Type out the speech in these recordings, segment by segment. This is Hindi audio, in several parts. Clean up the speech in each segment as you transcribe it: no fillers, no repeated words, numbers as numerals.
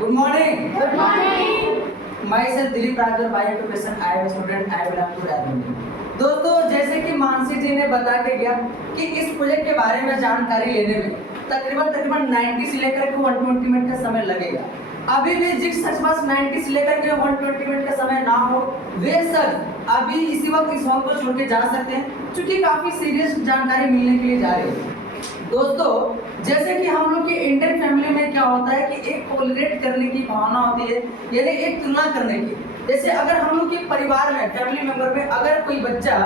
Good morning. Good morning. Myself Dilip Rajar by occupation. I am a student. I belong to Rajmundry. दोस्तों, जैसे कि मानसी जी ने बता के गया कि इस प्रोजेक्ट के बारे में जानकारी लेने में तकरीबन 90 से लेकर के 120 मिनट का समय लगेगा। अभी भी जिस शख्स पास 90 से लेकर के 120 मिनट का समय ना हो, वे शख्स अभी इसी वक्त इस हॉल को छोड़ के जा सकते हैं, क्योंकि काफी सीरियस जानकारी मिलने के लिए जा रही है। दोस्तों, जैसे कि हम लोग के इंडियन फैमिली में क्या होता है कि एक कोलरेट करने की भावना होती है, यानी एक तुलना करने की। जैसे अगर हम लोग के परिवार में, फैमिली मेंबर में अगर कोई बच्चा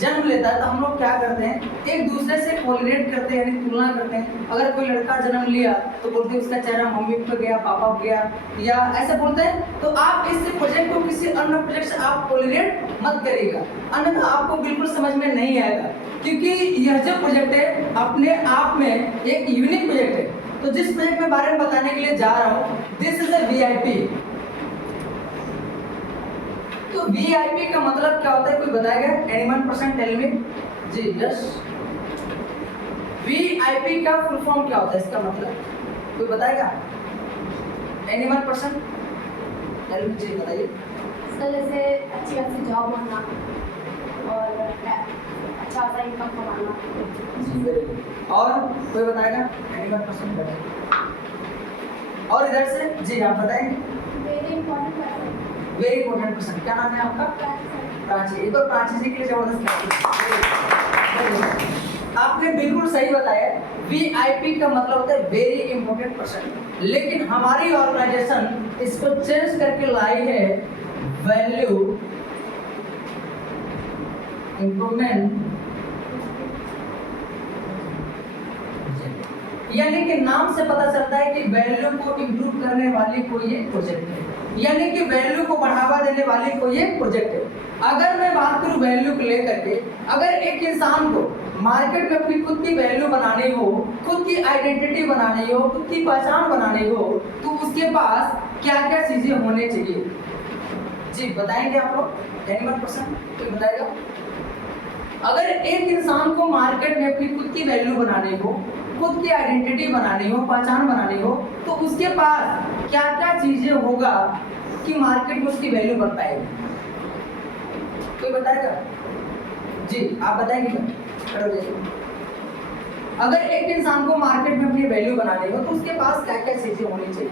जन्म लेता है तो हम लोग क्या करते हैं, एक दूसरे से कोलरेट करते हैं, यानी तुलना करते हैं। अगर कोई लड़का जन्म लिया तो बोलते हैं उसका चेहरा मम्मी पे गया, पापा पे गया, या ऐसे बोलते हैं। तो आप इस प्रोजेक्ट को किसी अन्य प्रोजेक्ट से आप कोलरेट मत करिएगा, अन्यथा आपको बिल्कुल समझ में नहीं आएगा, क्योंकि यह जो प्रोजेक्ट है अपने आप में एक यूनिक प्रोजेक्ट है। तो जिस प्रोजेक्ट के बारे में बताने के लिए जा रहा हूँ, दिस इज अ वीआईपी। तो वीआईपी का मतलब क्या होता है, कोई बताएगा? Anyone person tell me? जी यस। वीआईपी का फुल फॉर्म क्या होता है, इसका मतलब कोई बताएगा? Anyone person tell me? जी बताइए। सर, जैसे अच्छी खासी जॉब होना और अच्छा सा इनकम कमाना। जी वेरी गुड। और कोई बताएगा? एनीवन पर्सन बताइए। और इधर से जी आप बताएंगे। Very important very important person, क्या नाम है आपका? प्राची। ये तो प्राची जी के लिए जबरदस्त आपने बिल्कुल सही बताया। वीआईपी का मतलब होता है वेरी इंपॉर्टेंट पर्सन, लेकिन हमारी ऑर्गेनाइजेशन इसको चेंज करके लाई है वैल्यू इंप्रूवमेंट, यानी कि नाम से पता चलता है कि वैल्यू को इंप्रूव करने वाली कोई एक प्रोजेक्ट है, यानी कि वैल्यू को बढ़ावा देने वाली कोई एक प्रोजेक्ट है। अगर मैं बात करूं वैल्यू को लेकर के, अगर एक इंसान को मार्केट में अपनी खुद की वैल्यू बनानी हो, खुद की आइडेंटिटी बनानी हो, खुद की पहचान बनानी हो, तो उसके पास क्या क्या चीजें होने चाहिए? जी बताएंगे आप लोग? एनीवन पर्सन कोई बताएगा? अगर एक इंसान को मार्केट में अपनी खुद की वैल्यू बनानी हो, खुद की आइडेंटिटी बनानी हो, पहचान बनानी हो, तो उसके पास क्या क्या चीजें होगा कि मार्केट में उसकी वैल्यू बढ़ पाएगी? कोई बताएगा? जी आप बताएंगे। अगर एक इंसान को मार्केट में अपनी वैल्यू बनानी हो तो उसके पास क्या क्या चीजें होनी चाहिए?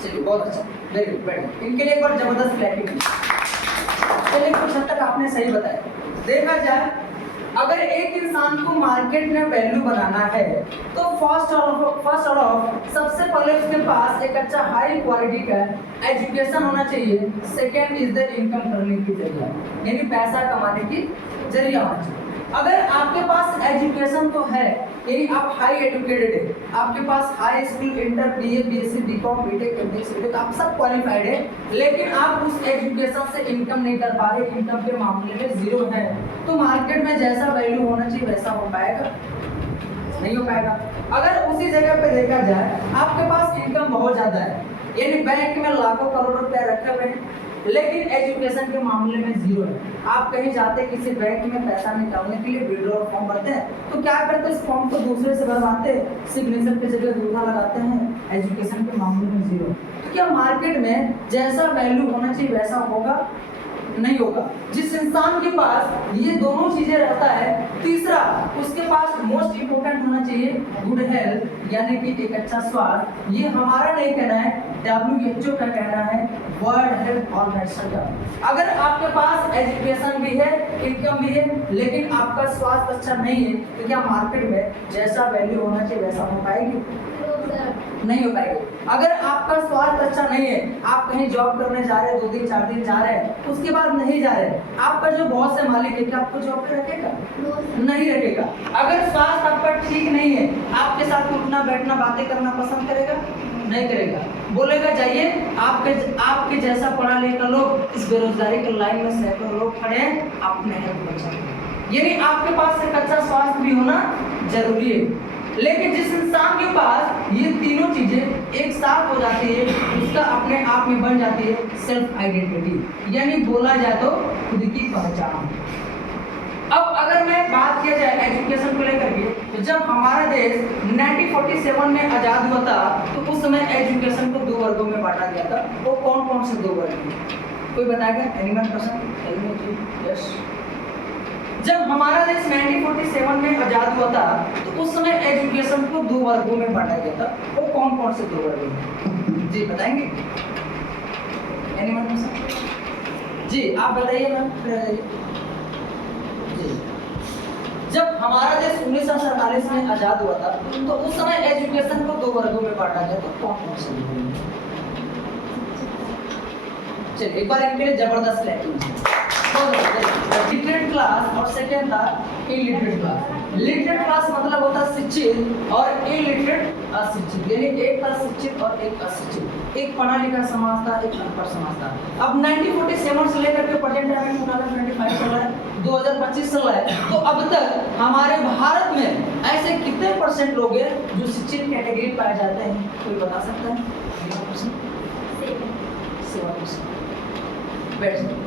चलिए बहुत अच्छा, वेरी गुड, बैठिए। इनके लिए एक बार जबरदस्त क्लैपिंग। चलिए कुछ हद तक आपने सही बताया। देखा जाए, अगर एक इंसान को मार्केट में वैल्यू बनाना है तो फर्स्ट ऑफ सबसे पहले उसके पास एक अच्छा हाई क्वालिटी का एजुकेशन होना चाहिए। सेकेंड इज द इनकम करने की जरिया, यानी पैसा कमाने की जरिया होना चाहिए। अगर आपके पास एजुकेशन तो है, यानी आप हाई एजुकेटेड है, आपके पास high school, inter, BA, BSc, BCom, BTech, MTech, सीटेक, आप सब क्वालिफाइड है, लेकिन आप उस एजुकेशन से इनकम नहीं कर पा रहे, इनकम के मामले में जीरो है, तो मार्केट में जैसा वैल्यू होना चाहिए वैसा हो पाएगा? नहीं हो पाएगा। अगर उसी जगह पे देखा जाए, आपके पास इनकम बहुत ज्यादा है, यानी बैंक में लाखों करोड़ रुपया रखे हुए हैं, लेकिन एजुकेशन के मामले में जीरो है। आप कहीं जाते हैं किसी बैंक में पैसा निकालने के लिए विड्रॉल फॉर्म भरते हैं, तो क्या करते हैं, इस फॉर्म को दूसरे से भरवाते हैं, सिग्नेचर की जगह दूसरा लगाते हैं, एजुकेशन के मामले में जीरो। तो क्या मार्केट में जैसा वैल्यू होना चाहिए वैसा होगा? नहीं होगा। जिस इंसान के पास ये दोनों चीजें रहता है, तीसरा उसके पास मोस्ट इंपोर्टेंट होना चाहिए गुड हेल्थ, यानी कि एक अच्छा स्वास्थ्य। ये हमारा नहीं कहना है, WHO का कहना है, वर्ल्ड हेल्थ ऑर्गेनाइजेशन का। अगर आपके पास एजुकेशन भी है, इनकम भी है, लेकिन आपका स्वास्थ्य अच्छा नहीं है, तो क्या मार्केट में जैसा वैल्यू होना चाहिए वैसा हो पाएगी? नहीं हो पाएगी। अगर आपका स्वास्थ्य अच्छा नहीं है, आप कहीं जॉब करने जा रहे हैं, 2 दिन 4 दिन जा रहे हैं, उसके बाद नहीं जा रहे, आपका जो बॉस है, मालिक है, क्या आपको जॉब पे रखेगा? नहीं रखेगा। अगर स्वास्थ्य आपका ठीक नहीं है, आपके साथ उठना बैठना बातें करना पसंद करेगा? नहीं करेगा। बोलेगा जाइए, आपके जैसा पढ़ा लिखा लोग इस बेरोजगारी के लाइन में सैकड़ों लोग खड़े हैं, आपने हेल्थ बचाओ। यानी आपके पास एक अच्छा स्वास्थ्य भी होना जरूरी है। लेकिन जिस इंसान के पास ये तीनों चीजें एक साथ हो जाती है, उसका अपने आप में बन जाती है सेल्फ आइडेंटिटी, यानी बोला जाए तो खुद की पहचान। अब अगर मैं बात किया जाए एजुकेशन को लेकर के, तो जब हमारा देश 1947 में आजाद हुआ था तो उस समय एजुकेशन को 2 वर्गों में बांटा गया था। वो कौन कौन से 2 वर्ग थे? कोई बताएगा? Animal person? यस। जब हमारा देश 1947 में आजाद हुआ था तो उस समय एजुकेशन को 2 वर्गों में बांटा गया था। वो कौन कौन से 2 वर्ग हैं? जी बताएंगे? Animal person? जी आप बताइए मैम, फिर बताइए। जी जब हमारा देश 1947 में आजाद हुआ था तो उस समय एजुकेशन को 2 वर्गों में बांटा गया। तो कौन कौन से 2 वर्ग? चलिए एक बार इनके लिए जबरदस्त लैटिन लिटरेट क्लास और सेकेंड था इलिटरेट क्लास। लिटरेट क्लास मतलब होता है शिक्षित और इलिटरेट अशिक्षित, यानी एक था शिक्षित और एक अशिक्षित। एक पढ़ा लिखा समाज था, एक अनपढ़ समाज था। अब 1947 से लेकर के प्रेजेंट टाइम में 2025 चल रहा है, 2025 चल रहा है। तो अब तक हमारे भारत में ऐसे कितने % लोग हैं जो शिक्षित कैटेगरी पाए जाते हैं? कोई बता सकता है? 7%। बैठ जाओ।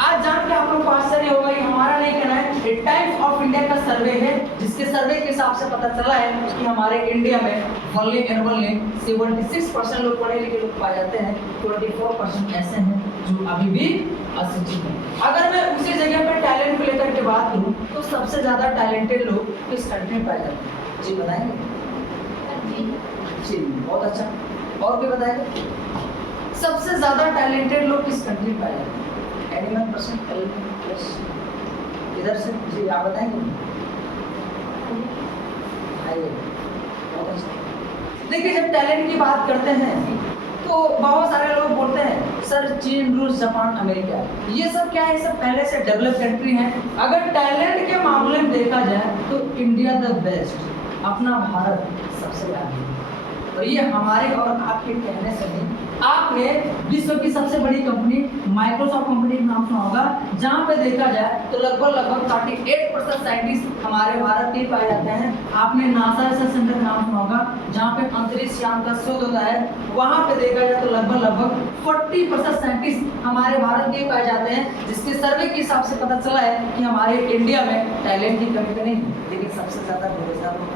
आज जान के आप लोग को आश्चर्य होगा, ये हमारा नहीं कहना है, टाइम्स ऑफ इंडिया का सर्वे है जिसके सर्वे के हिसाब से पता चला है कि हमारे इंडिया में ओनली एंड ओनली 76% लोग पढ़े लिखे लोग पाए जाते हैं। 24% ऐसे हैं जो अभी भी अशिक्षित हैं। अगर मैं उसी जगह पर टैलेंट को लेकर के बात करूं तो सबसे ज्यादा टैलेंटेड लोग किस कंट्री में पाए जाते हैं? जी बताएंगे? जी बहुत अच्छा। और भी बताएंगे? सबसे ज्यादा टैलेंटेड लोग किस कंट्री में पाए जाते हैं? Animal person? इधर से जी आप बताएंगे? देखिए जब टैलेंट की बात करते हैं तो बहुत सारे लोग बोलते हैं सर चीन, रूस, जापान, अमेरिका, ये सब क्या है? सब पहले से डेवलप कंट्री हैं। अगर टैलेंट के मामले में देखा जाए तो इंडिया द बेस्ट, अपना भारत सबसे आगे। और ये हमारे और आपके कहने से नहीं, आपने विश्व की सबसे बड़ी कंपनी माइक्रोसॉफ्ट कंपनी का नाम सुना होगा, जहां पे देखा जाए तो लगभग 38% साइंटिस्ट हमारे भारत के पाए जाते हैं। आपने नासा रिसर्च सेंटर का नाम सुना होगा, जहां पे अंतरिक्ष यान का शोध होता है। वहां पे देखा जाए तो लगभग 40% साइंटिस्ट हमारे भारत के पाए जाते हैं, जिसके सर्वे के हिसाब से पता चला है कि हमारे इंडिया में टैलेंट की कमी तो नहीं, लेकिन सबसे ज्यादा बेरोजगार लोग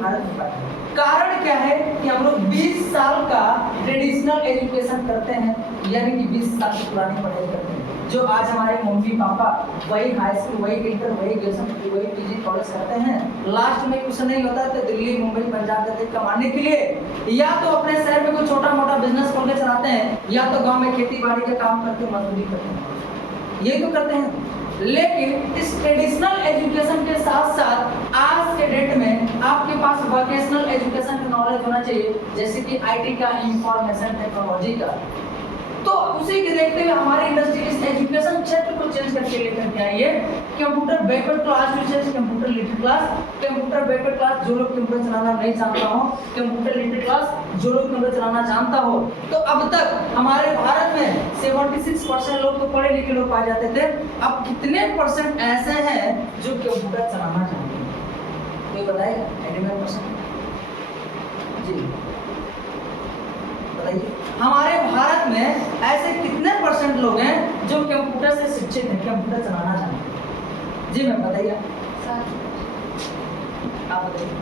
भारत में पाए। कारण क्या है कि हम लोग 20 साल का ट्रेडिशनल एजुकेशन करते हैं, यानी कि 20 साल की पुरानी पढ़ाई करते हैं। जो आज हमारे मम्मी पापा वही हाई स्कूल, वही इंटर, वही ग्रेजुएशन, वही पीजी कॉलेज करते हैं। लास्ट में कुछ नहीं होता तो दिल्ली, मुंबई, पंजाब जाते कमाने के लिए, या तो अपने शहर में कोई छोटा मोटा बिजनेस खोल के चलाते हैं, या तो गाँव में खेती बाड़ी का काम करके मजदूरी करते हैं। यही तो करते हैं। लेकिन इस ट्रेडिशनल एजुकेशन के साथ साथ आज के डेट में आपके पास वोकेशनल एजुकेशन का नॉलेज होना चाहिए, जैसे कि आईटी का, इंफॉर्मेशन टेक्नोलॉजी का। तो उसी के देखते हुए हमारी इंडस्ट्री इस एजुकेशन क्षेत्र को चेंज करके लेकर के आई है। Computer backward class to change computer literate class. Computer backward class जो लोग कंप्यूटर चलाना नहीं जानता हो, कंप्यूटर लिटरेट क्लास जो लोग कंप्यूटर चलाना जानता हो। तो अब तक हमारे भारत में 76% लोग तो पढ़े लिखे लोग पाए जाते थे। अब कितने % ऐसे हैं जो कंप्यूटर चलाना जानते हैं? कोई बताएगा? Animal person? जी बताइए। हमारे भारत में ऐसे कितने % लोग हैं जो कंप्यूटर से शिक्षित हैं, कंप्यूटर चलाना जानते हैं? जी मैम बताइए। आप बताइए।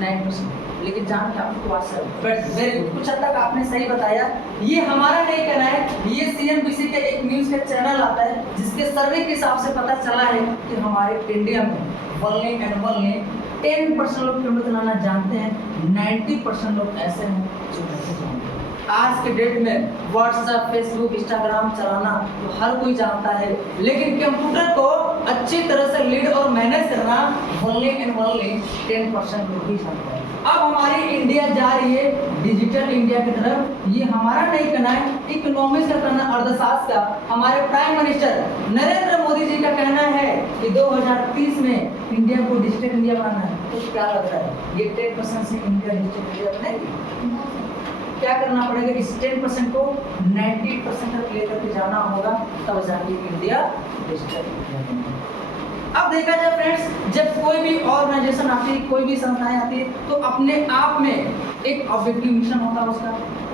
9%। लेकिन जान के आपको वेरी गुड, कुछ हद तक आपने सही बताया। ये हमारा नहीं कहना है, ये CNBC के एक न्यूज़ का चैनल आता है जिसके सर्वे के हिसाब से पता चला है कि हमारे इंडिया में ओनली एंड ओनली 10% लोग कंप्यूटर चलाना जानते हैं, 90% लोग ऐसे हैं जो नहीं जानते। आज के डेट में व्हाट्सएप, फेसबुक, इंस्टाग्राम चलाना तो हर कोई जानता है, लेकिन कंप्यूटर को अच्छी तरह से लीड और मैनेज करना ओनली एंड ओनली 10% लोग ही जानते हैं। अब हमारी इंडिया जा रही है डिजिटल इंडिया की तरफ। ये हमारा नहीं कहना है, इकोनॉमिक्स का कहना, अर्थशास्त्र का। हमारे प्राइम मिनिस्टर नरेंद्र मोदी जी का कहना है कि 2030 में इंडिया को डिजिटल इंडिया बनाना है। तो क्या लग रहा है, ये 10% से इंडिया डिजिटल इंडिया बनेगी? क्या करना पड़ेगा? इस 10% को 90% तक लेकर के जाना होगा, तब जाके इंडिया डिजिटल इंडिया बनेगा। अब देखा जाए फ्रेंड्स, जब कोई भी ऑर्गेनाइजेशन आती है, कोई भी संस्थाएं आती है, तो अपने आप में एक ऑब्जेक्टिव मिशन होता है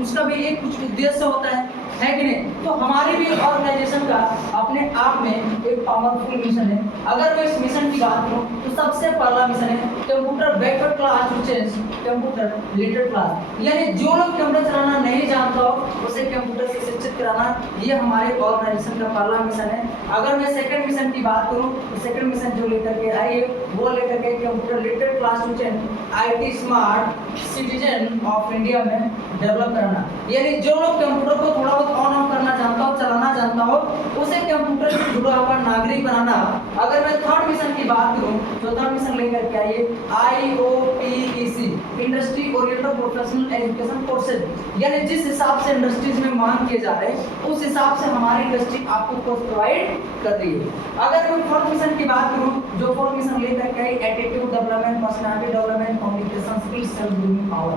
उसका भी एक कुछ उद्देश्य होता है। है कि नहीं? तो हमारी भी ऑर्गेनाइजेशन का अपने आप में एक पावरफुल मिशन है। अगर मैं इस मिशन की बात करूं तो सबसे पहला मिशन है computer backward class to change computer literate class, यानी जो लोग कंप्यूटर चलाना नहीं जानता हो उसे कंप्यूटर से शिक्षित कराना, ये हमारे ऑर्गेनाइजेशन का पहला मिशन है। अगर मैं सेकंड मिशन की बात करूं तो सेकंड मिशन जो लेकर के आई है वो लेकर के computer literate class to change IT smart citizen of India में डेवलप करना, यानी जो लोग कंप्यूटर को थोड़ा बहुत ऑन ऑफ करना जानता हो, चलाना जानता हो, उसे कंप्यूटर से जुड़ा हुआ नागरिक बनाना। अगर मैं थर्ड मिशन की बात करूं तो थर्ड मिशन लेकर के आइए IOPEC industry oriented professional education courses, यानी जिस हिसाब से इंडस्ट्रीज में मांग किए जा रहे हैं उस हिसाब से हमारी इंडस्ट्री आपको कोर्स प्रोवाइड कर रही है। अगर मैं फोर्थ मिशन की बात करूं, जो फोर्थ मिशन लेकर के I attitude development, personality development, communication skills, self building power.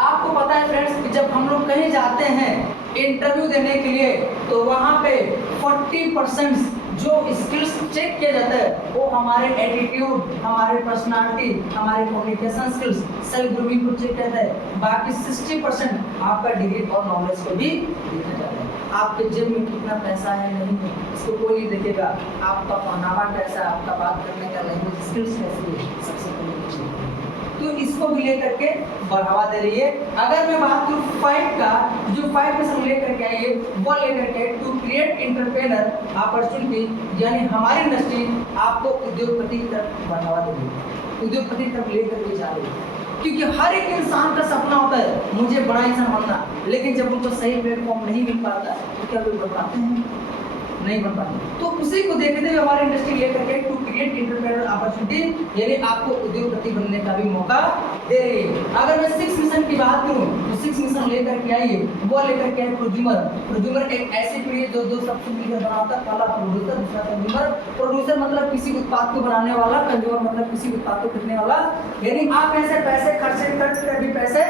आपको पता है फ्रेंड्स कि जब हम लोग कहीं जाते हैं इंटरव्यू देने के लिए तो वहाँ पे 40% जो स्किल्स चेक किया जाता है वो हमारे एटीट्यूड, हमारे पर्सनालिटी, हमारे कम्युनिकेशन स्किल्स, सेल्फ ग्रूमिंग को चेक करता है। बाकी 60% आपका डिग्री और नॉलेज को भी देखा जाता है। आपके जेब में कितना पैसा है नहीं है इसको कोई नहीं देखेगा, आपका पहनावा कैसा है, आपका बात करने का लैंग्वेज स्किल्स कैसी है, सबसे पहले तो इसको भी लेकर के बढ़ावा दे रही है। अगर मैं बात करूँ 5 का, जो 5 मिशन लेकर के आई है वो लेकर के टू क्रिएट एंटरप्रेन्योर अपॉर्चुनिटी, यानी हमारी इंडस्ट्री आपको उद्योगपति की तरफ बढ़ावा दे रही है, उद्योगपति की तरफ लेकर के जा रही है। क्योंकि हर एक इंसान का सपना होता है मुझे बड़ा इंसान बनना, लेकिन जब उनको सही प्लेटफॉर्म नहीं मिल पाता तो क्या लोग बन पाते हैं? नहीं बन पाते। तो उसी को देखते हुए हमारी इंडस्ट्री लेकर के टू क्रिएट एंटरप्रेन्योर अपॉर्चुनिटी, यानी आपको उद्योगपति बनने का भी मौका दे रही है। अगर मैं 6 मिशन की बात करूं तो 6 मिशन लेकर के आई है वो लेकर के प्रोड्यूमर। प्रोड्यूमर एक ऐसी पीढ़ी जो दो शब्द मिलकर बनाता है, पहला प्रोड्यूसर, दूसरा कंज्यूमर। प्रोड्यूसर मतलब किसी उत्पाद को बनाने वाला, कंज्यूमर मतलब किसी उत्पाद को खरीदने वाला, यानी आप ऐसे पैसे खर्च कर भी पैसे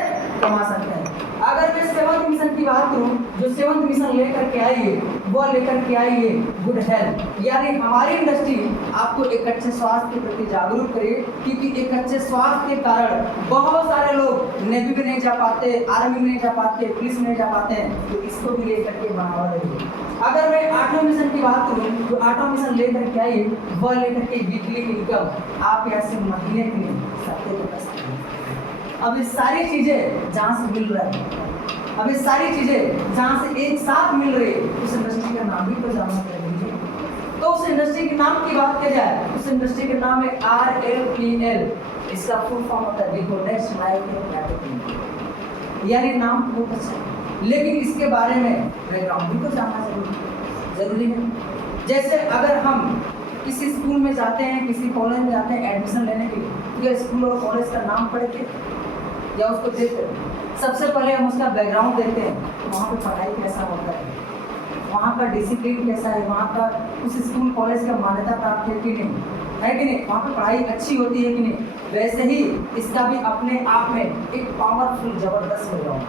कमा सकते हैं। अगर मैं 7th मिशन की बात करूं, जो 7th मिशन लेकर के आई है वो लेकर के आई है गुड हेल्थ, यानी हमारी इंडस्ट्री आपको एक अच्छे स्वास्थ्य के प्रति जागरूक करे, क्योंकि एक अच्छे स्वास्थ्य के कारण बहुत सारे लोग नेवी में नहीं जा पाते, आर्मी में नहीं जा पाते, पुलिस में नहीं जा पाते हैं, तो इसको भी लेकर के बढ़ावा देंगे। अगर मैं 8वें मिशन की बात करूं, जो 8वां मिशन लेकर के आई वो लेकर के वीकली इनकम, आप यहाँ से महीने के लिए सकते हो। अब ये सारी चीजें जहाँ से मिल रहा है, अब ये सारी चीजें जहाँ से एक साथ मिल रही है, उस इंडस्ट्री का नाम भी तो जानना चाहिए। तो उस इंडस्ट्री के नाम की बात की जाए, उस इंडस्ट्री के नाम है RLPL। इसका फुल फॉर्म होता है देखो नेक्स्ट लाइफ, यानी नाम बहुत अच्छा है, लेकिन इसके बारे में बैकग्राउंड भी तो जानना जरूरी है। जैसे अगर हम किसी स्कूल में जाते हैं, किसी कॉलेज में जाते हैं एडमिशन लेने के लिए, तो या स्कूल और कॉलेज का नाम पढ़ के या उसको देखते हैं, सबसे पहले हम उसका बैकग्राउंड देखते हैं, वहाँ पे पढ़ाई कैसा होता है, वहाँ का डिसिप्लिन कैसा है, वहाँ का उस स्कूल कॉलेज का मान्यता प्राप्त है कि नहीं, है कि नहीं, वहाँ पे पढ़ाई अच्छी होती है कि नहीं। वैसे ही इसका भी अपने आप में एक पावरफुल जबरदस्त बैकग्राउंड है।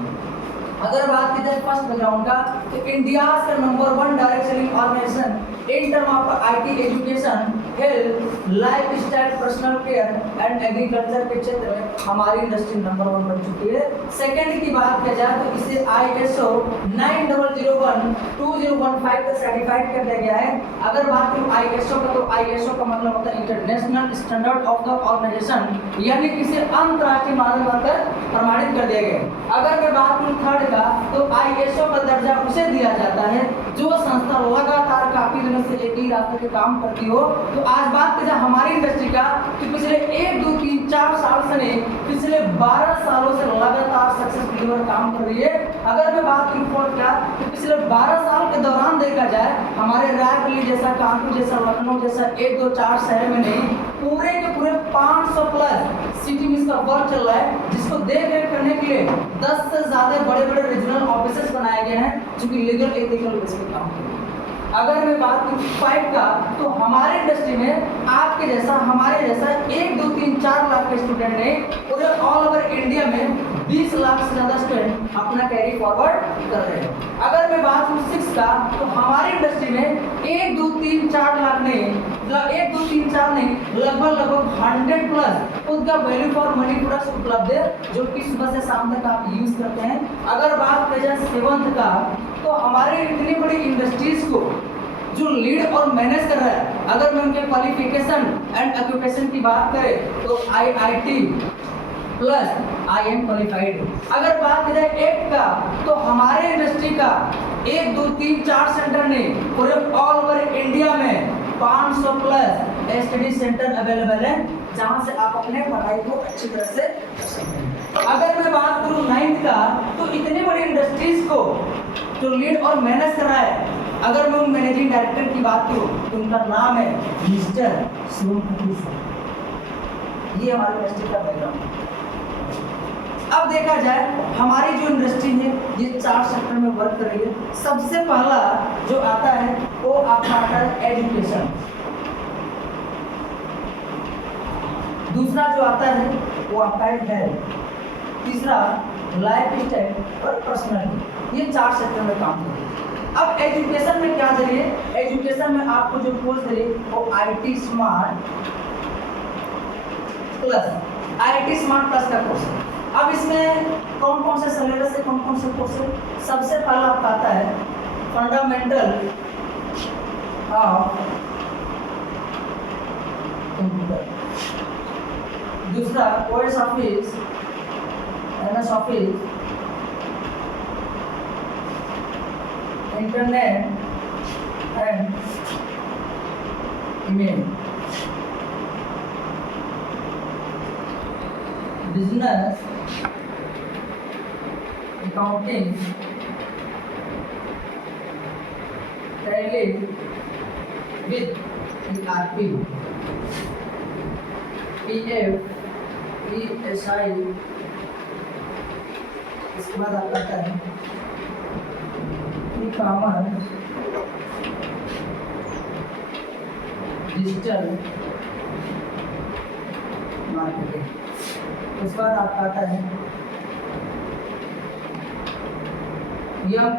अगर बात की जाए फर्स्ट बैकग्राउंड का, तो इंडिया का number 1 direct selling organisation in term of IT education, health, life style, personal care and agriculture के क्षेत्र में हमारी इंडस्ट्री नंबर 1 बन चुकी है। सेकंड की बात की जाए तो इसे ISO 9001:2015 का सर्टिफाइड कर दिया गया है। अगर बात करूँ ISO का, तो ISO का मतलब होता है international standard of the organisation, यानी किसी अंतर्राष्ट्रीय मानक पर प्रमाणित कर दिया गया। अगर मैं बात करूँ थर्ड का, तो ISO का दर्जा उसे दिया जाता है जो संस्था लगातार काफी दिनों से एक ही रास्ते पे काम करती हो। तो आज बात करें हमारी इंडस्ट्री का, तो पिछले 1, 2, 3, 4 साल से नहीं, पिछले 12 सालों से लगातार सक्सेसफुली काम कर रही है। अगर मैं बात करूँ फोर्थ का, तो पिछले 12 साल के दौरान देखा जाए हमारे रायबरेली जैसा, कानपुर जैसा, लखनऊ जैसा 1, 2, 4 शहर में नहीं, पूरे के पूरे 500 प्लस सिटी में इसका वर्क चल रहा है, जिसको देख रेख करने के लिए 10 से ज्यादा बड़े बड़े रीजनल ऑफिसेस बनाए गए हैं जो कि लीगल एथिकल बेस पे काम करते हैं। अगर मैं बात करूँ 5 का, तो हमारे इंडस्ट्री में आपके जैसा, हमारे जैसा 1, 2, 3, 4 लाख के स्टूडेंट ने पूरे ऑल ओवर इंडिया में 20 लाख से ज़्यादा स्टूडेंट अपना कैरी फॉरवर्ड कर रहे हैं। अगर मैं बात करूँ 6 का, तो हमारी इंडस्ट्री में 1, 2, 3, 4 लाख नहीं, 1, 2, 3, 4 नहीं, लगभग 100 प्लस उनका वैल्यू फॉर मनी प्रोडक्ट्स उपलब्ध है, जो कि सुबह से शाम तक आप यूज करते हैं। अगर बात की जाए 7th का, तो हमारे इतनी बड़ी इंडस्ट्रीज को जो लीड और मैनेज कर रहा है, अगर मैं उनके क्वालिफिकेशन एंड ऑक्यूपेशन की बात करें तो IIT प्लस IM क्वालिफाइड। अगर बात की जाए एक्ट का, तो हमारे इंडस्ट्री का 1 2 3 4 सेंटर ने पूरे ऑल ओवर इंडिया में 500 प्लस स्टडी सेंटर अवेलेबल है, जहां से आप अपने पढ़ाई को अच्छी तरह से कर सकते हैं। अगर मैं बात करूं 9th का, तो इतनी बड़ी इंडस्ट्रीज को जो लीड और मैनेज कर रहा है, अगर मैं उन मैनेजिंग डायरेक्टर की बात करूं तो उनका नाम है मिस्टर शिवम खत्री सर। ये हमारी इंडस्ट्री का बैकग्राउंड। अब देखा जाए हमारी जो इंडस्ट्री है ये 4 सेक्टर में वर्क कर रही है। सबसे पहला जो आता है वो आपका आता है एजुकेशन, दूसरा जो आता है वो आपका है हेल्थ, तीसरा लाइफ स्टाइल और पर्सनैलिटी। ये 4 सेक्टर में काम करती है। अब एजुकेशन में क्या करिए, एजुकेशन में आपको जो कोर्स करिए वो IT स्मार्ट प्लस का कोर्स है। अब इसमें कौन कौन से सिलेबस है, कौन कौन से कोर्स है। सबसे पहला आपका आता है फंडामेंटल ऑफ कंप्यूटर, दूसरा OS office, MS Office, internet and email, business accounting, tally with ERP, PF, ESI, इसके बाद आपका आता है ई-कॉमर्स, डिजिटल मार्केटिंग। उसके बाद आपका आता है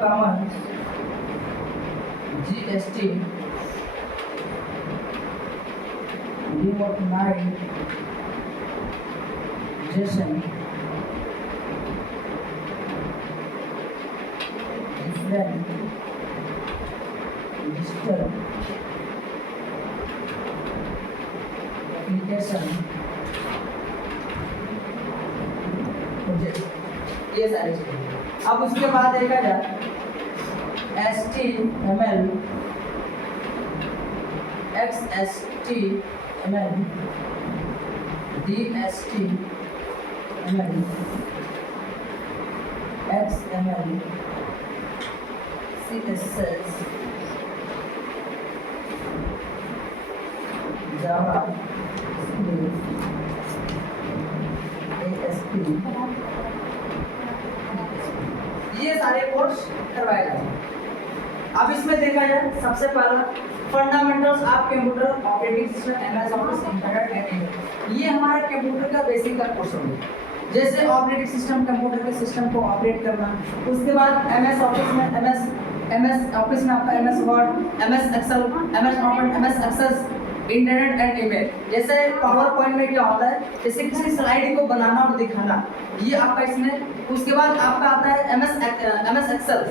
commerce, GST, demonetisation, digital application, ये सारी चीजें। अब उसके बाद देखा जाए HTML, XSTML, DSTML, XML, CSS, Java, ASP, ये सारे कोर्स करवाए जाते हैं। अब इसमें देखा जाए सबसे पहला fundamentals of computer operating system, MS Office, internet and email. ये हमारा कंप्यूटर का बेसिक का कोर्स होगा। जैसे ऑपरेटिंग सिस्टम, कंप्यूटर के सिस्टम को ऑपरेट करना। उसके बाद MS ऑफिस में आपका MS Word, MS Excel, MS PowerPoint, MS Access, internet and email. जैसे पावर पॉइंट में क्या होता है, जैसे किसी स्लाइड को बनाना और दिखाना, ये आपका इसमें। उसके बाद आपका आता है MS एक्सेल,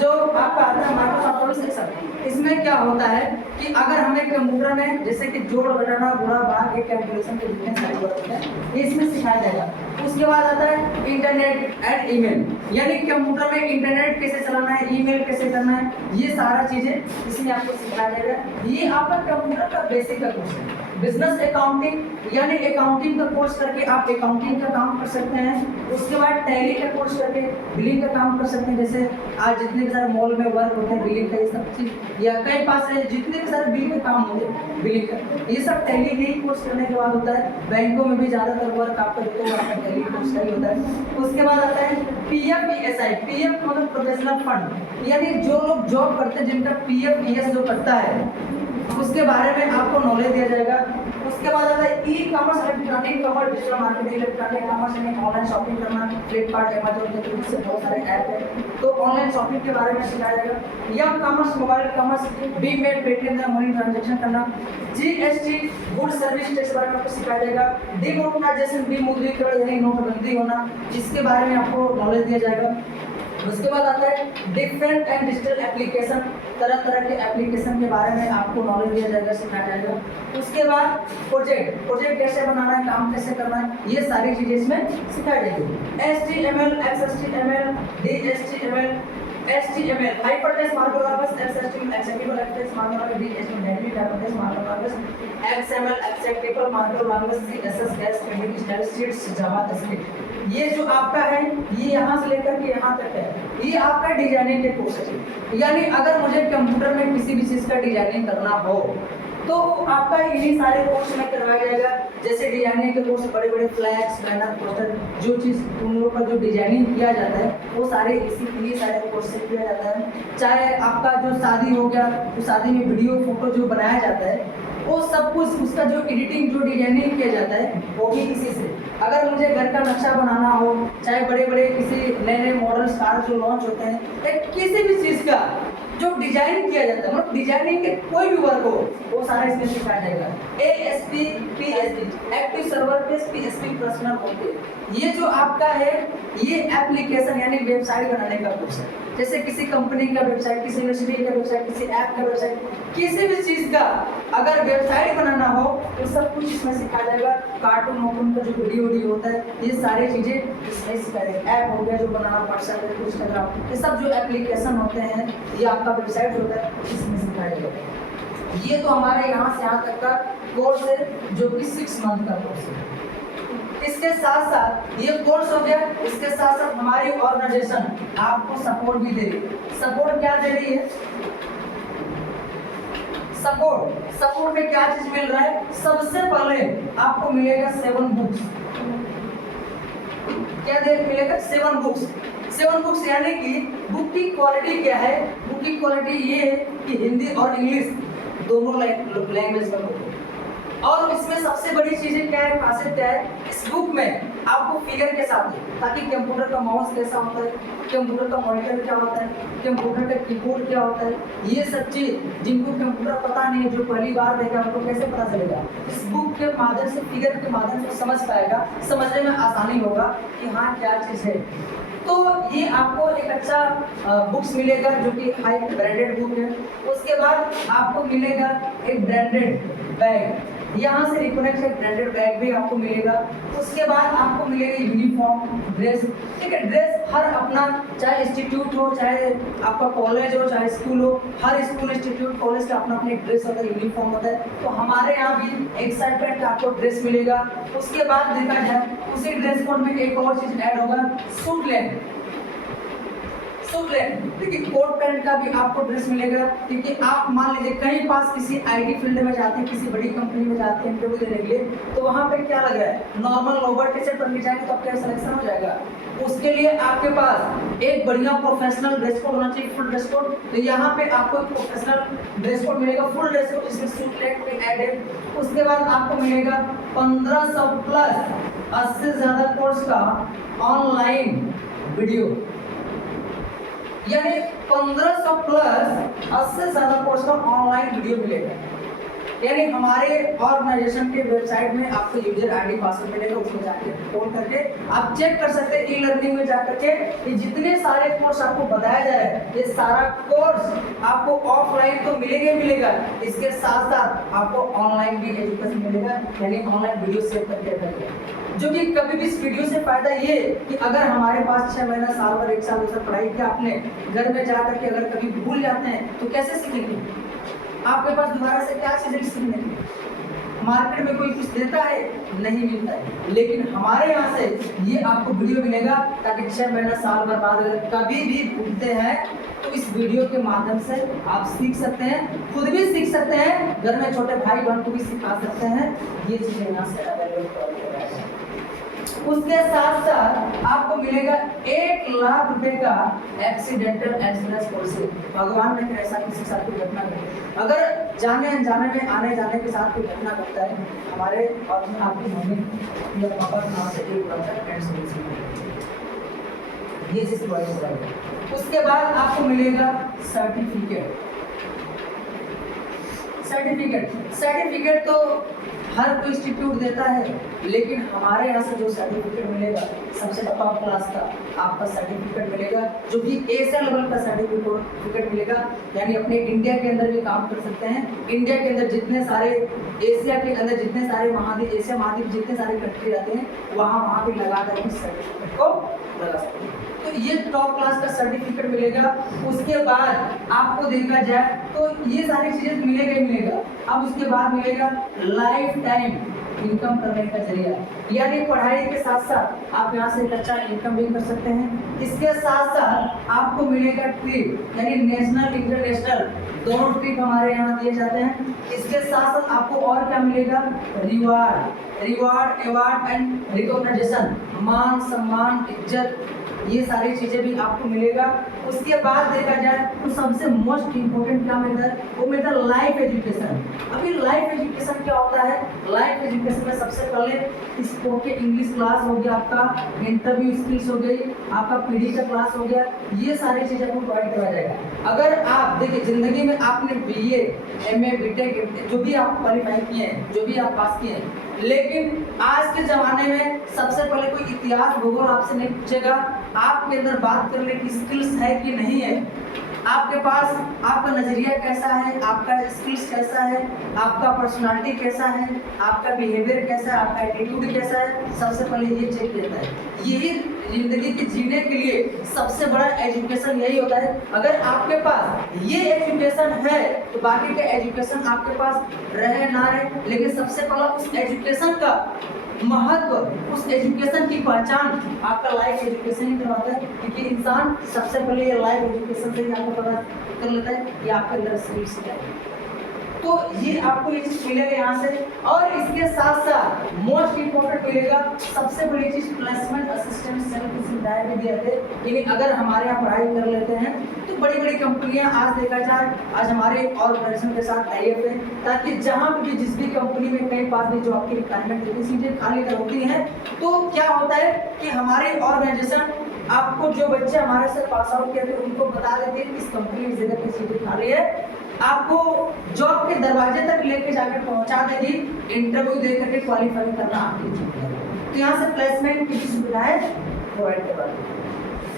जो आपका आता है माइक्रोसॉफ्ट ऑफिस एक्सेल। इसमें क्या होता है कि अगर हमें कंप्यूटर में जैसे कि जोड़ घटाना, गुणा भाग के कैलकुलेशन के जितने सारे वर्क होते हैं ये इसमें सिखाया जाएगा। उसके बाद आता है इंटरनेट एंड ईमेल, यानी कंप्यूटर में इंटरनेट कैसे चलाना है, ईमेल कैसे करना है, ये सारा चीजें इसमें आपको सिखाया जाएगा। ये आपका कंप्यूटर का बेसिक का कोर्स है। बिजनेस अकाउंटिंग, यानी अकाउंटिंग का कोर्स करके आप अकाउंटिंग का काम कर सकते हैं। उसके बाद टैली का कोर्स करके बिलिंग का काम कर सकते हैं। जैसे आज जितने भी सारे मॉल में वर्क होते हैं बिलिंग का, ये सब चीज, या कई पास है जितने भी सारे बिल के काम होते हैं बिलिंग का, ये सब टैली के ही कोर्स करने के बाद होता है। बैंकों में भी ज्यादातर वर्क आपका जो है आपका टैली कोर्स का ही होता है। उसके बाद आता है PF PSI, PF मतलब प्रोफेशनल फंड, यानी जो लोग जॉब करते हैं जिनका PF PS जो करता है उसके बारे में आपको नॉलेज दिया जाएगा। उसके बाद आता है e-commerce, electronic commerce, digital marketing, electronic commerce यानी ऑनलाइन शॉपिंग करना, फ्लिपकार्ट, अमेजन के थ्रू से बहुत सारे ऐप है तो ऑनलाइन शॉपिंग के बारे में सिखाया जाएगा। या commerce, mobile commerce, demat, Paytm या मनी ट्रांजैक्शन करना। GST, गुड सर्विस टैक्स के बारे में आपको सिखाया जाएगा। डिमोनेटाइजेशन, विमुद्रीकरण यानी नोटबंदी होना, इसके बारे में आपको नॉलेज दिया जाएगा। उसके बाद आता है डिफरेंट एंड डिजिटल एप्लीकेशन, तरह तरह के एप्लीकेशन के बारे में आपको नॉलेज दिया जाएगा, सिखाया जाएगा। उसके बाद प्रोजेक्ट कैसे बनाना है, काम कैसे करना है, ये सारी चीज़ें इसमें सिखाई जाएगी। HTML, XHTML, DHTML, HTML, hypertext markup language, XHTML, acceptable text markup language, DHTML, dynamic hypertext markup language, XML, acceptable markup language, CSS, cash, category, style sheets, JavaScript. ये जो आपका है, ये यहाँ से लेकर के यहाँ तक है, ये आपका डिजाइनिंग के कोर्स है। यानी अगर मुझे कंप्यूटर में किसी भी चीज़ का डिजाइनिंग करना हो तो आपका इन्हीं सारे कोर्स में करवाया जाएगा। जैसे डिजाइनिंग के कोर्स बड़े बड़े फ्लैक्स, बैनर, पोस्टर, जो चीज़ उन लोगों का जो डिजाइनिंग किया जाता है वो सारे इसी सारे कोर्स से किया जाता है। चाहे आपका जो शादी हो गया तो शादी में वीडियो फोटो जो बनाया जाता है वो सब कुछ, उसका जो एडिटिंग जो डिजाइनिंग किया जाता है वो भी इसी से। अगर मुझे घर का नक्शा बनाना हो, चाहे बड़े बड़े किसी नए नए मॉडल्स कार जो लॉन्च होते हैं, या किसी भी चीज़ का जो डिजाइन किया जाता है, मतलब डिजाइनिंग के कोई भी वर्क हो वो सारा इसमें सिखाया जाएगा। ASP, PHP, active server based PHP personal होते, ये जो आपका है ये एप्लीकेशन यानी वेबसाइट बनाने का कोर्स है। जैसे किसी कंपनी का वेबसाइट, किसी यूनिवर्सिटी का वेबसाइट, किसी ऐप का वेबसाइट, किसी भी चीज़ का अगर वेबसाइट बनाना हो तो सब कुछ इसमें सिखाया जाएगा। कार्टून वार्टून का जो वीडियो होता है ये सारी चीज़ें इसमें सिखाया जाएगा। ऐप हो गया जो बनाना, व्हाट्सएप, इंस्टाग्राम, ये सब जो एप्लीकेशन होते हैं, ये आपका वेबसाइट होता है, इसमें सिखाया जाएगा। ये तो हमारे यहाँ से यहाँ तक का कोर्स है जो कि 6 मंथ का कोर्स है। इसके साथ साथ ये कोर्स हो गया, इसके साथ साथ हमारी ऑर्गेनाइजेशन आपको सपोर्ट भी दे रही है। सपोर्ट क्या दे रही है? सपोर्ट में क्या चीज मिल रहा है? सबसे पहले आपको मिलेगा 7 बुक्स। क्या मिलेगा? 7 बुक्स। 7 बुक्स यानी कि बुक की क्वालिटी क्या है? बुक की क्वालिटी ये है कि हिंदी और इंग्लिश दोनों लैंग्वेज में हो। और इसमें सबसे बड़ी चीजें क्या है, खासियत क्या है? इस बुक में आपको फिगर के साथ है, ताकि कंप्यूटर का माउस कैसा होता है, कंप्यूटर का मॉनिटर क्या होता है, कंप्यूटर का कीबोर्ड क्या होता है, ये सब चीज जिनको कंप्यूटर पता नहीं है, जो पहली बार देखा उनको कैसे पता चलेगा? इस बुक के माध्यम से, फिगर के माध्यम से समझ पाएगा, समझने में आसानी होगा कि हाँ क्या चीज़ है। तो ये आपको एक अच्छा बुक्स मिलेगा जो कि हाई ब्रांडेड बुक है। उसके बाद आपको मिलेगा एक ब्रांडेड बैग, यहाँ से रिकोनेक्ट एक ब्रांडेड बैग भी आपको मिलेगा। उसके बाद आपको मिलेगा यूनिफॉर्म ड्रेस। ठीक है, ड्रेस हर अपना, चाहे इंस्टीट्यूट हो, चाहे आपका कॉलेज हो, चाहे स्कूल हो, हर स्कूल, इंस्टीट्यूट, कॉलेज का अपना अपना एक ड्रेस होता है, यूनिफॉर्म होता है। तो हमारे यहाँ भी एक साइड पैंट का आपको ड्रेस मिलेगा। उसके बाद देखा जाए उसी ड्रेस कोड में एक और चीज ऐड होगा, सूट लेंथ। देखिए कोट पैंट का भी आपको ड्रेस मिलेगा। क्योंकि आप मान लीजिए कहीं पास किसी आईटी फील्ड में जाते हैं, किसी बड़ी कंपनी में जाते हैं इंटरव्यू देने के लिए, तो वहाँ पे क्या लग रहा है, नॉर्मल लोअर टी शर्ट पहन के जाएंगे तो आपका सिलेक्शन हो जाएगा। उसके लिए आपके पास एक बढ़िया प्रोफेशनल ड्रेस कोड होना चाहिए, फुल ड्रेस कोड। तो यहाँ पे आपको एक प्रोफेशनल ड्रेस कोड मिलेगा, फुल ड्रेस कोड, जिसमें सूट लेंथ भी ऐड है। उसके बाद आपको मिलेगा 1500 प्लस 80 से ज़्यादा कोर्स का ऑनलाइन वीडियो, यानी 1500 प्लस 80 से ज़्यादा कोर्स का ऑनलाइन वीडियो मिलेगा। यानी हमारे ऑर्गेनाइजेशन के वेबसाइट में आपको यूजर आईडी पासवर्ड मिलेगा, उसमें जाके फोन करके आप चेक कर सकते हैं। ई लर्निंग में जाकर के ये जितने सारे कोर्स आपको बताया जा रहा है, ये सारा कोर्स आपको ऑफलाइन तो मिलेगा ही मिलेगा, इसके साथ साथ आपको ऑनलाइन भी एजुकेशन मिलेगा, यानी ऑनलाइन वीडियो सेव करके रखेंगे। जो कि कभी भी इस वीडियो से फायदा ये कि अगर हमारे पास 6 महीना, साल भर, 1 साल, 2 साल पढ़ाई किया आपने, घर में जाकर के अगर कभी भूल जाते हैं तो कैसे सीखेंगे? आपके पास दोबारा से क्या चीजें सीखने की? मार्केट में कोई कुछ देता है? नहीं मिलता है। लेकिन हमारे यहाँ से ये आपको वीडियो मिलेगा, ताकि 6 महीना, साल भर बाद अगर कभी भी भूलते हैं तो इस वीडियो के माध्यम से आप सीख सकते हैं, खुद भी सीख सकते हैं, घर में छोटे भाई बहन को भी सिखा सकते हैं। ये चीजें यहाँ से अवेलेबल है। उसके साथ साथ आपको मिलेगा 1 लाख रुपए का एक्सीडेंटल इंश्योरेंस पॉलिसी। भगवान ने ऐसा किसी के साथ कोई घटना घटे, अगर जाने अनजाने में, आने जाने के साथ कोई घटना घटता है, हमारे और आपकी मम्मी या पापा के नाम से 1 लाख का इंश्योरेंस मिलेगा। ये चीज होगा। उसके बाद आपको मिलेगा सर्टिफिकेट। तो हर कोई इंस्टीट्यूट देता है, लेकिन हमारे यहाँ से जो सर्टिफिकेट मिलेगा सबसे टॉप क्लास का आपका सर्टिफिकेट मिलेगा, जो कि एशिया लेवल का सर्टिफिकेट मिलेगा। यानी अपने इंडिया के अंदर भी काम कर सकते हैं। इंडिया के अंदर जितने सारे, एशिया के अंदर जितने सारे महाद्वीप, एशिया महाद्वीप जितने सारे कंट्री आते हैं वहाँ भी लगा कर इस सर्टिफिकेट को लगा सकते हैं। तो ये टॉप क्लास का सर्टिफिकेट मिलेगा। उसके बाद आपको देखा जाए तो ये सारी चीजें मिलेगा ही मिलेगा। अब उसके बाद मिलेगा लाइफ टाइम इनकम करने का जरिया, यानी पढ़ाई के साथ साथ आप यहाँ से एक अच्छा इनकम भी कर सकते हैं। इसके साथ साथ आपको मिलेगा ट्रिप, यानी नेशनल इंटरनेशनल दोनों ट्रिप हमारे यहाँ दिए जाते हैं। इसके साथ साथ आपको और क्या मिलेगा, रिवार्ड अवार्ड एंड रिकॉग्निशन, मान सम्मान इज्जत, ये सारी चीजें भी आपको मिलेगा। उसके बाद देखा जाए तो सबसे मोस्ट इम्पोर्टेंट क्या मिलता है, वो मिलता है लाइफ एजुकेशन। अभी लाइफ एजुकेशन क्या होता है, लाइफ एजुकेशन में सबसे पहले स्पोकन इंग्लिश क्लास हो गया, आपका इंटरव्यू स्किल्स हो गई, आपका पीडी का क्लास हो गया, ये सारी चीजें आपको प्रोवाइड कराया जाएगा। अगर आप देखिए जिंदगी में आपने बीए, एमए, बीटेक जो भी आप क्वालिफाई किए हैं, जो भी आप पास किए हैं, लेकिन आज के ज़माने में सबसे पहले कोई इतिहास भूगोल आपसे नहीं पूछेगा, आपके अंदर बात करने की स्किल्स है कि नहीं है, आपके पास आपका नज़रिया कैसा है, आपका स्किल्स कैसा है, आपका पर्सनालिटी कैसा है, आपका बिहेवियर कैसा है, आपका एटीट्यूड कैसा है, सबसे पहले ये चेक करता है। यही जिंदगी के जीने के लिए सबसे बड़ा एजुकेशन यही होता है। अगर आपके पास ये एजुकेशन है तो बाकी के एजुकेशन आपके पास रहे ना रहे, लेकिन सबसे पहला उस एजुकेशन का महत्व, उस एजुकेशन की पहचान आपका लाइफ एजुकेशन ही करवाता है, क्योंकि इंसान सबसे पहले ये लाइफ एजुकेशन से ही आपको पता कर लेता है कि आपके अंदर स्किल्स क्या है। तो ये आपको ये चीज मिलेगा यहाँ से। और इसके साथ साथ मोस्ट इम्पोर्टेंट मिलेगा सबसे बड़ी चीज, प्लेसमेंट असिस्टेंट सेल्फ सुविधाएं भी दिए थे। यानी अगर हमारे यहाँ पढ़ाई कर लेते हैं तो बड़ी बड़ी कंपनियां, आज देखा जाए आज हमारे ऑर्गेनाइजेशन के साथ टाइप है, ताकि जहाँ भी जिस भी कंपनी में कहीं पास भी जो आपकी रिक्वायरमेंट होती है, सीटें खाली होती हैं, तो क्या होता है कि हमारे ऑर्गेनाइजेशन आपको जो बच्चे हमारे से पास आउट किए थे उनको बता देते हैं इस कंपनी की जगह पे सीटें खाली है, आपको जॉब के दरवाजे तक लेके जाकर पहुंचा देगी, इंटरव्यू दे करके क्वालिफाई करना आपकी जिम्मेदारी। तो यहाँ से प्लेसमेंट की सुविधाएं प्रोवाइड करवाती है।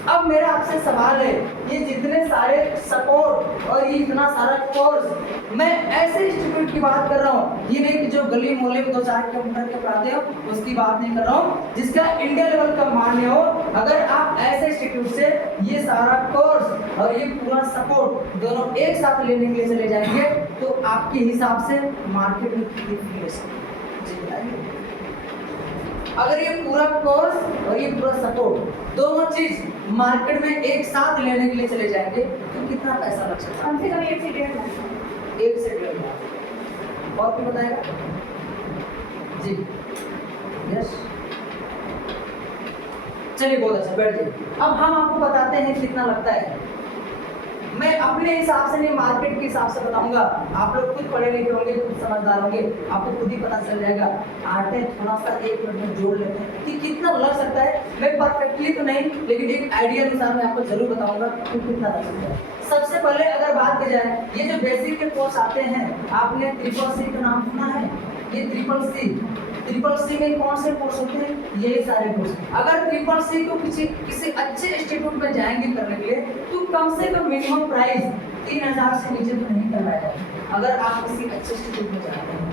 अब मेरा आपसे सवाल है, ये जितने सारे सपोर्ट और ये इतना सारा कोर्स, मैं ऐसे इंस्टीट्यूट की बात कर रहा हूँ, ये नहीं कि जो गली मोहल्ले में 2-4 किलोमीटर के पढ़ाते हो उसकी बात नहीं कर रहा हूँ, जिसका इंडिया लेवल का मान्य हो। अगर आप ऐसे इंस्टीट्यूट से ये सारा कोर्स और ये पूरा सपोर्ट दोनों एक साथ लेने के लिए चले जाएंगे तो आपके हिसाब से मार्केट में कितनी फी ले सकते जी बताइए। अगर ये पूरा कोर्स और ये पूरा सपोर्ट दोनों चीज मार्केट में एक साथ लेने के लिए चले जाएंगे तो कितना पैसा लग सकता है? कम से कम 1 से 1.5 लाख। 1 से 1.5 लाख। और क्या बताएगा जी? यस, चलिए बहुत अच्छा, बैठ जाइए। अब हम आपको बताते हैं कितना लगता है। मैं अपने हिसाब से नहीं, मार्केट के हिसाब से बताऊंगा। आप लोग खुद पढ़े लिखे होंगे, खुद समझदार होंगे, आपको खुद ही पता चल जाएगा। आते हैं थोड़ा सा 1 मिनट में जोड़ लेते हैं कि कितना लग सकता है। मैं परफेक्टली तो नहीं, लेकिन एक आइडिया अनुसार मैं आपको जरूर बताऊंगा कि कितना लग सकता है। सबसे पहले अगर बात की जाए, ये जो बेसिक के कोर्स आते हैं, आपने CCC का नाम सुना है? ये CCC में कौन से कोर्स होते हैं? ये सारे कोर्स। अगर CCC को किसी अच्छे इंस्टीट्यूट में जाएंगे करने के लिए तो कम से कम मिनिमम प्राइस 3000 से नीचे तो नहीं करवाया जाता। अगर आप किसी अच्छे इंस्टीट्यूट में जाते हैं,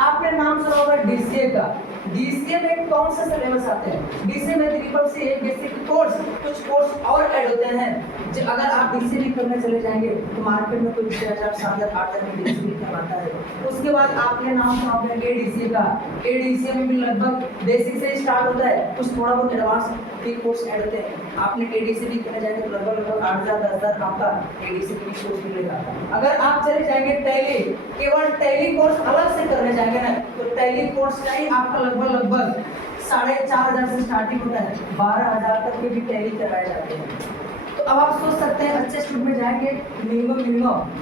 आपने नाम सुना होगा DCA का। DCA में कौन से सिलेबस आते हैं? DCA में CCC एक बेसिक कोर्स, कुछ कोर्स और ऐड होते हैं। अगर आप DCA भी करने चले जाएंगे तो मार्केट में कोई 6000, 7000, 8000 में DCA करवाता है। उसके बाद आपने नाम सुना होगा ADCA का। ADCA में भी लगभग बेसिक से स्टार्ट होता है, कुछ थोड़ा बहुत एडवांस भी कोर्स ऐड होते हैं। आपने ADCA भी करने जाएंगे तो लगभग 8000, 10000 आपका ADCA भी कोर्स मिलेगा। अगर आप चले जाएंगे टैली, केवल टैली कोर्स अलग से करने जाएंगे ना, तो टैली कोर्स का ही आपका लगभग 4500 से स्टार्टिंग होता है, 12000 तक के भी टैली करवाए जाते हैं। तो अब आप सोच सकते हैं अच्छे स्टूडेंट में जाएंगे मिनिमम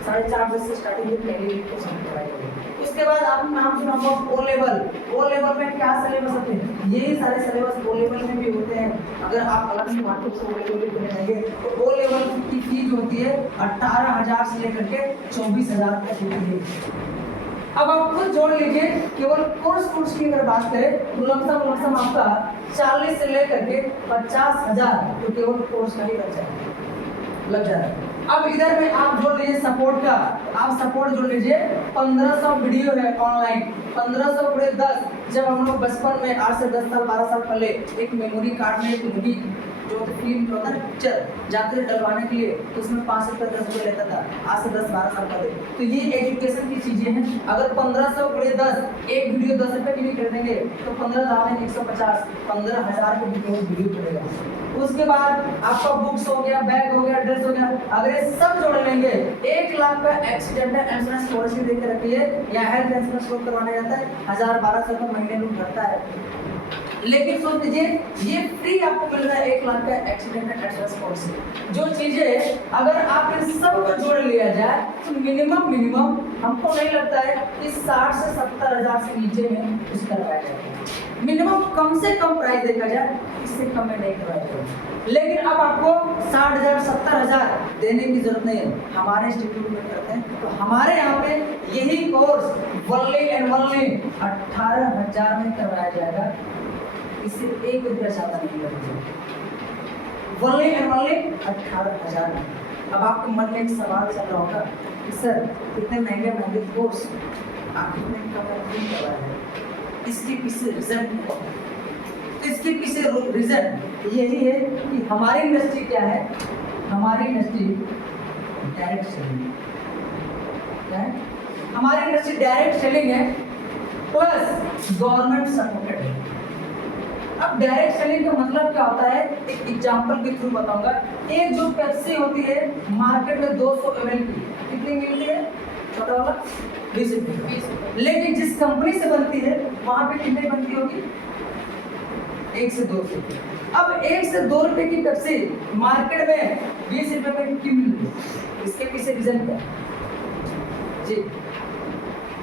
450 से स्टार्टिंग में टैली कोर्स करवाएंगे। उसके बाद आपने नाम सुना होगा O लेवल में क्या सिलेबस होते हैं? यही सारे सिलेबस O लेवल में भी होते हैं। अगर आप अलग से मार्केट से O लेवल भी करने जाएंगे तो O लेवल की फीस होती है 18000 से लेकर के 24000 तक होती है। अब आप खुद जोड़ लीजिए, केवल कोर्स की अगर बात करें तो लमसम आपका 40 से लेकर के 50,000 तो केवल कोर्स का ही लग जा रहा है। अब इधर में आप जोड़ लीजिए सपोर्ट का, आप सपोर्ट जोड़ लीजिए 1500 वीडियो है ऑनलाइन, 1500 पूरे 10। जब हम लोग बचपन में 8 से 10 साल 12 साल पहले एक मेमोरी कार्ड में एक मूवी जो फिल्म जो होता है पिक्चर जाते थे डलवाने के लिए, तो उसमें 5 रुपये 10 रुपये लेता था, आज से 10-12 साल पहले। तो ये एजुकेशन की चीजें हैं। अगर 1500 पूरे 10 एक वीडियो 10 रुपये की भी खरीदेंगे तो 15,000 में 150 15,000 का वीडियो पड़ेगा। उसके बाद आपका बुक्स हो गया, बैग हो गया, ड्रेस हो गया, अगर ये सब जोड़ लेंगे 1 लाख का एक्सीडेंटल इंश्योरेंस पॉलिसी देके रखिए या हेल्थ इंश्योरेंस लोग करवाने जाता है 1000-1200 रुपये महीने में भरता है। लेकिन सोच लीजिए ये फ्री आपको मिल रहा है 1 लाख का एक्सीडेंटल इंश्योरेंस पॉलिसी। जो चीजें अगर आप इन सब को जोड़ लिया जाए तो मिनिमम हमको नहीं लगता है कि 60 से 70 हजार से नीचे में कुछ करवाया जाएगा। मिनिमम कम से कम प्राइस देखा जाए, इससे कम में नहीं करवाया जाएगा। लेकिन अब आपको 60,000 70,000 देने की जरूरत नहीं है, हमारे इंस्टीट्यूट में करते हैं। तो हमारे यहाँ पे यही कोर्स ओनली एंड ओनली 18,000 में करवाया जाएगा, इससे 1 रुपया ज्यादा नहीं लगेगा। ओनली एंड ओनली 18,000 में। अब आपके मन में एक सवाल चल रहा होगा कि सर इतने महंगे कोर्स आप कितने कम नहीं करवाए हैं, इसके पीछे रीजन है। तो इसके पीछे रीजन यही है कि हमारी इंडस्ट्री क्या है, हमारी इंडस्ट्री डायरेक्ट सेलिंग है। हमारी इंडस्ट्री डायरेक्ट सेलिंग है प्लस गवर्नमेंट सपोर्टेड है। अब डायरेक्ट सेलिंग का मतलब क्या होता है, एक एग्जांपल के थ्रू बताऊंगा। एक जो पेप्सी होती है मार्केट में 200 ml की कितनी मिलती है, छोटा वाला 20 रुपये, लेकिन जिस कंपनी से बनती है वहां पे कितनी बनती होगी, 1 से 2 रुपये। अब 1 से 2 रुपये की पेप्सी मार्केट में 20 रुपये में क्यों मिल रही है, इसके पीछे रीजन क्या है जी?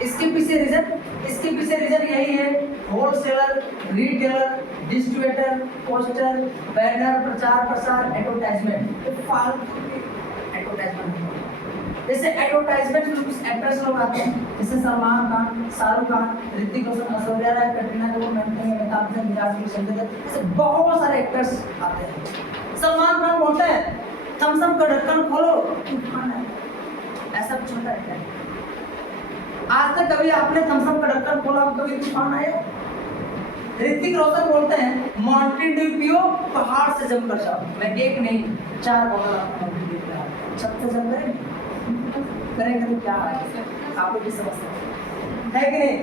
इसके पीछे रीजन यही है, wholesaler, retailer, distributor, poster, banner, प्रचार प्रसार, एडवर्टाइजमेंट। फालतू के एडवर्टाइजमेंट, जैसे एडवर्टाइजमेंट में कुछ एक्टर्स लोग आते हैं, जैसे सलमान खान, शाहरुख खान, ऋतिक रोशन, ऐश्वर्या राय, कटरीना कपूर, अमिताभ बच्चन, विराट कोहली, संजय दत्त, ऐसे बहुत सारे एक्टर्स आते हैं। सलमान खान बोलते हैं थम्स अप का ढक्कन खोलो तूफान है, ऐसा कुछ होता है। आज तक कभी आपने थम्स अप का ढक्कन खोला, कभी तूफान आया? ऋतिक रोशन बोलते हैं माउंटेन ड्यू पियो, पहाड़ से जमकर जाओ। मैं एक नहीं 4 बोतल आपको छत से जम करेंगे तो क्या आपको भी समझ है कि नहीं?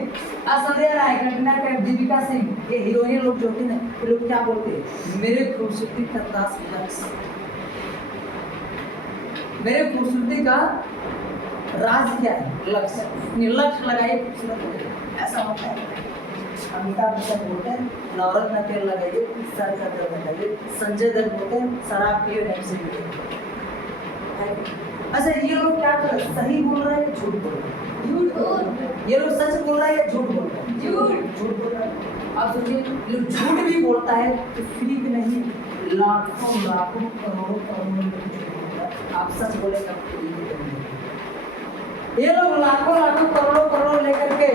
ऐश्वर्या राय, कटरीना कैफ, दीपिका सिंह, ये हीरोइन लोग जो होते हैं ये लोग क्या बोलते हैं, मेरे खूबसूरती का दास लक्ष्य, मेरे खूबसूरती का राज क्या है, लक्ष्य। लक्ष्य लगाइए खूबसूरत हो जाए, ऐसा होता है। अमिताभ बच्चन बोलते हैं नवरत्न तेल लगाइए, सर का तेल लगाइए। संजय दत्त बोलते हैं शराब पिए नहीं से पिए। अच्छा ये लोग क्या कर रहे हैं, सही बोल रहे हैं झूठ बोल रहे हैं? झूठ बोल रहे हैं। ये लोग सच बोल रहा है या झूठ बोल रहा है? झूठ बोल रहा है। अब सोचिए लोग झूठ भी बोलता है तो फ्री भी नहीं, लाखों करोड़ों आप सच बोलेगा ये लोग लाखों करोड़ों लेकर के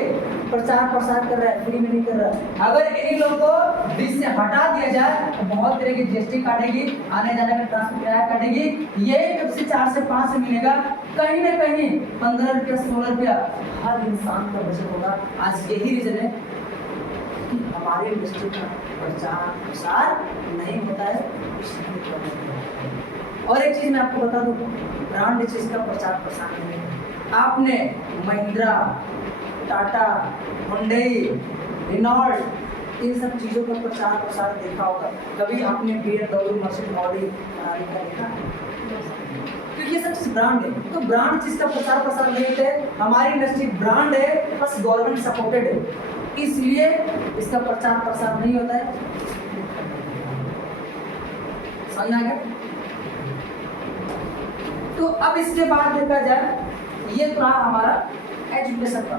प्रचार प्रसार कर रहा है, फ्री में नहीं कर रहा। अगर इन लोगों को बीच से हटा दिया जाए तो बहुत तरह की जीएसटी काटेगी, आने जाने का ट्रांसपोर्ट किराया काटेगी। यही पेप्सी 4 से 5 से मिलेगा, कहीं ना कहीं 15 रुपया 16 रुपया हर इंसान का बचत होगा। आज यही रीजन है कि हमारे इंडस्ट्री का प्रचार प्रसार नहीं होता है। और एक चीज मैं आपको बता दूं, ब्रांड चीज का प्रचार प्रसार नहीं है। आपने महिंद्रा, टाटा, हुंडई, रेनॉल्ट इन सब चीज़ों का प्रचार प्रसार देखा होगा? कभी आपने BMW, मर्सिडीज, ऑडी का देखा? क्योंकि ये सब ब्रांड है, तो ब्रांड चीज़ का प्रचार प्रसार नहीं है। हमारी इंडस्ट्री ब्रांड है प्लस गवर्नमेंट सपोर्टेड है, इसलिए इसका प्रचार प्रसार नहीं होता है। समझ आ गया? तो अब इसके बाद देखा जाए, ये तो रहा हमारा एजुकेशन का।